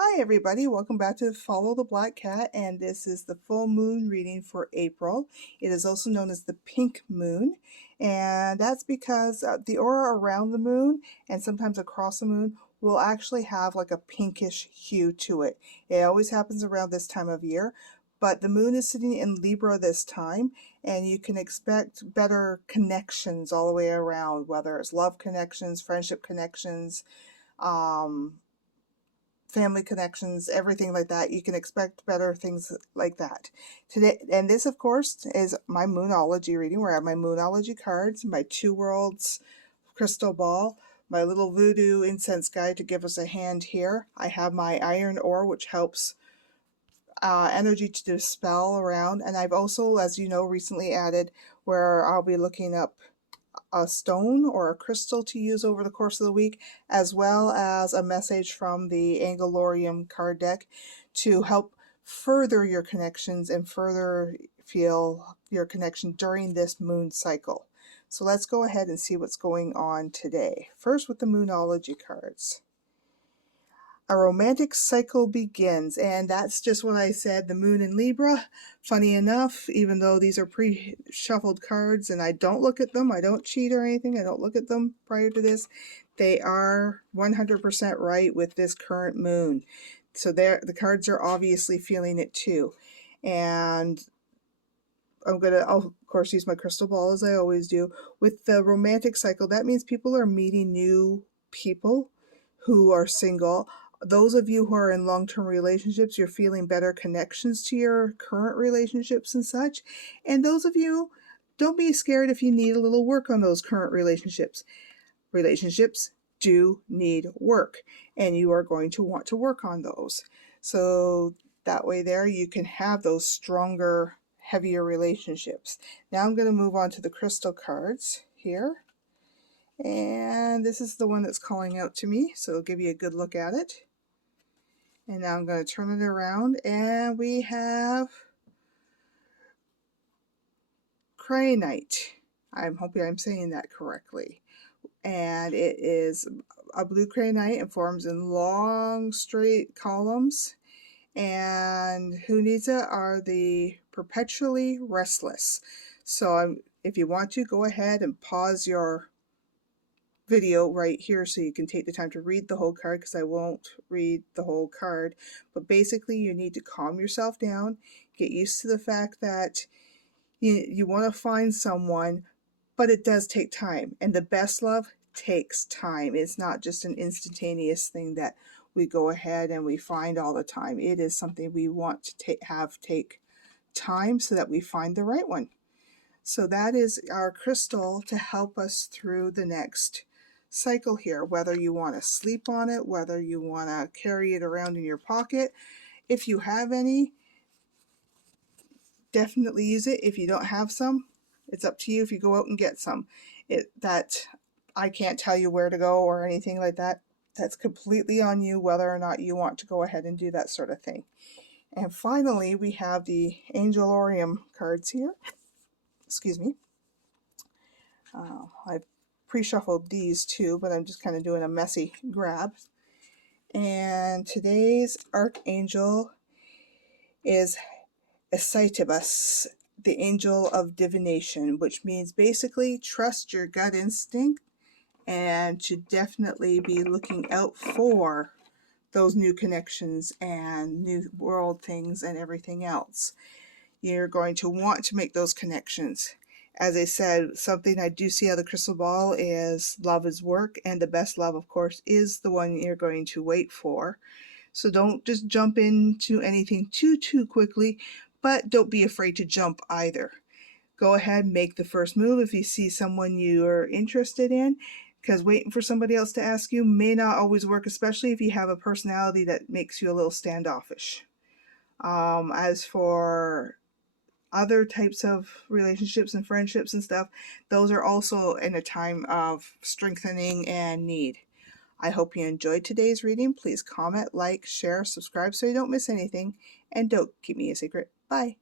Hi everybody, welcome back to Follow the Black Cat, and this is the full moon reading for April. It is also known as the pink moon, and that's because the aura around the moon and sometimes across the moon will actually have like a pinkish hue to it. It always happens around this time of year, but the moon is sitting in Libra this time, and you can expect better connections all the way around, whether it's love connections, friendship connections, family connections, everything like that. You can expect better things like that. Today, and this of course is my Moonology reading where I have my Moonology cards, my Two Worlds crystal ball, my little voodoo incense guy to give us a hand here. I have my iron ore, which helps energy to dispel around, and I've also, as you know, recently added where I'll be looking up a stone or a crystal to use over the course of the week, as well as a message from the Angelorium card deck to help further your connections and further feel your connection during this moon cycle. So let's go ahead and see what's going on today. First with the Moonology cards. A romantic cycle begins, and that's just what I said, the moon in Libra. Funny enough, even though these are pre-shuffled cards and I don't look at them, I don't cheat or anything, I don't look at them prior to this, they are 100% right with this current moon. So the cards are obviously feeling it too. And I'm going to, of course, use my crystal ball as I always do. With the romantic cycle, that means people are meeting new people who are single. Those of you who are in long-term relationships, you're feeling better connections to your current relationships and such. And those of you, don't be scared if you need a little work on those current relationships. Relationships do need work, and you are going to want to work on those. So that way there you can have those stronger, heavier relationships. Now I'm going to move on to the crystal cards here. And this is the one that's calling out to me, so I'll give you a good look at it. And now I'm going to turn it around, and we have Cranite. I'm hoping I'm saying that correctly. And it is a blue cranite and forms in long straight columns. And who needs it are the perpetually restless. So if you want to, go ahead and pause your video right here so you can take the time to read the whole card, because I won't read the whole card. But basically you need to calm yourself down, get used to the fact that you want to find someone, but it does take time, and the best love takes time. It's not just an instantaneous thing that we go ahead and we find all the time. It is something we want to take time so that we find the right one. So that is our crystal to help us through the next cycle here, whether you want to sleep on it, whether you want to carry it around in your pocket. If you have any, definitely use it. If you don't have some, it's up to you if you go out and get some. I can't tell you where to go or anything like that. That's completely on you whether or not you want to go ahead and do that sort of thing. And finally, we have the Angelorium cards here. Excuse me. I've pre-shuffled these too, but I'm just kind of doing a messy grab. And today's Archangel is Asitibus, the angel of divination, which means basically trust your gut instinct and to definitely be looking out for those new connections and new world things and everything else. You're going to want to make those connections. As I said, something I do see out of the crystal ball is love is work, and the best love, of course, is the one you're going to wait for. So don't just jump into anything too quickly, but don't be afraid to jump either. Go ahead and make the first move if you see someone you're interested in, because waiting for somebody else to ask you may not always work, especially if you have a personality that makes you a little standoffish. As for other types of relationships and friendships and stuff, those are also in a time of strengthening and need. I hope you enjoyed today's reading. Please comment, like, share, subscribe so you don't miss anything, and don't keep me a secret. Bye.